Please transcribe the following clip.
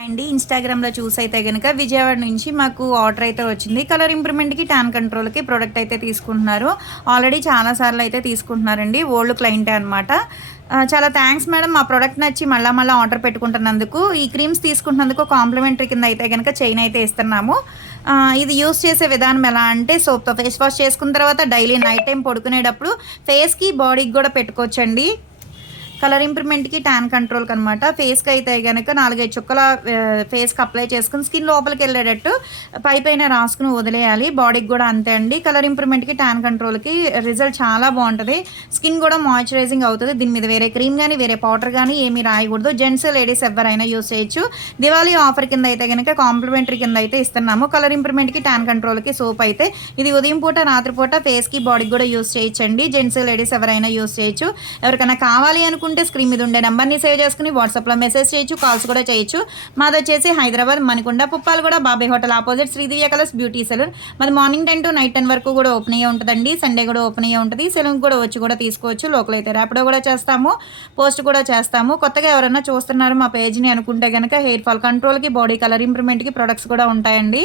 అండి ఇన్‌స్టాగ్రామ్‌లో చూసైతే గనక విజయవాడ నుంచి మాకు ఆర్డర్ అయితే వచ్చింది. కలర్ ఇంప్రూవ్‌మెంట్‌కి, టాన్ కంట్రోల్‌కి ప్రొడక్ట్ అయితే తీసుకుంటున్నారు. ఆల్రెడీ చాలా సార్లు అయితే తీసుకుంటున్నారండి. ఓల్డ్ క్లయింటే అనమాట. చాలా థాంక్స్ మేడం మా ప్రొడక్ట్ నచ్చి మళ్ళా మళ్ళా ఆర్డర్ పెట్టుకుంటున్నందుకు. ఈ క్రీమ్స్ తీసుకుంటున్నందుకు కాంప్లిమెంటరీ కింద అయితే గనక చైన్ అయితే ఇస్తున్నాము. ఇది యూజ్ చేసే విధానం ఎలా అంటే సోప్‌తో ఫేస్ వాష్ చేసుకున్న తర్వాత డైలీ నైట్ టైమ్ పడుకునేటప్పుడు ఫేస్‌కి, బాడీకి గూడా పెట్టుకోవచ్చండి. కలర్ ఇంప్రూవ్‌మెంట్‌కి, టాన్ కంట్రోల్‌కి అనమాట. ఫేస్‌కి అయితే గనక 4, 5 చుక్కల ఫేస్‌కి అప్లై చేసుకొని స్కిన్ లోపలికెళ్ళేటట్టు పైపైన రాసుకొని వదిలేయాలి. బాడీకి గూడా అంతే అండి. కలర్ ఇంప్రూవ్‌మెంట్‌కి, టాన్ కంట్రోల్‌కి రిజల్ట్ చాలా బావుంటది. స్కిన్ గూడా మాయిశ్చరైజింగ్ అవుతది. దీని మీద వేరే క్రీమ్ గాని, వేరే పౌడర్ గాని ఏమీ రాయకూడదు. జెంట్స్, లేడీస్ ఎవ్వరైనా యూజ్ చేయొచ్చు. దివాళీ ఆఫర్ కింద అయితే గనక కాంప్లిమెంటరీ కింద అయితే ఇస్తున్నాము. కలర్ ఇంప్రూవ్‌మెంట్‌కి, టాన్ కంట్రోల్‌కి సోప్ అయితే ఇది ఉదయం పూట, రాత్రి పూట ఫేస్‌కి, బాడీకి గూడా యూజ్ చేయొచ్చండి. జెంట్స్, లేడీస్ ఎవరైనా యూజ్ చేయొచ్చు. ఎవరికైనా కావాలి అనుకుంటే స్క్రీన్ మీద ఉండే నెంబర్‌ని సేవ్ చేసుకొని వాట్సాప్‌లో మెసేజ్ చేయొచ్చు. కాల్స్ కూడా చేయొచ్చు. మాదొచ్చేసి Hyderabad Manikonda, Puppalaguda, Babai hotel opposite Sridivya colours beauty salon. మాది మార్నింగ్ 10 టు నైట్ 10 వరకు కూడా ఓపెన్ అయ్యే ఉంటదండి. సండే కూడా ఓపెన్ అయ్యే ఉంటది. సెలూన్‌కి కూడా వచ్చి కూడా తీసుకోవచ్చు. లోకల్ అయితే ర్యాపిడో కూడా చేస్తాము. పోస్ట్ కూడా చేస్తాము. కొత్తగా ఎవరైనా చూస్తున్నారు మా పేజ్‌ని అనుకుంటే గనక హెయిర్ ఫాల్ కంట్రోల్‌కి, బాడీ కలర్ ఇంప్రూవ్‌మెంట్‌కి ప్రొడక్ట్స్ కూడా ఉంటాయండి.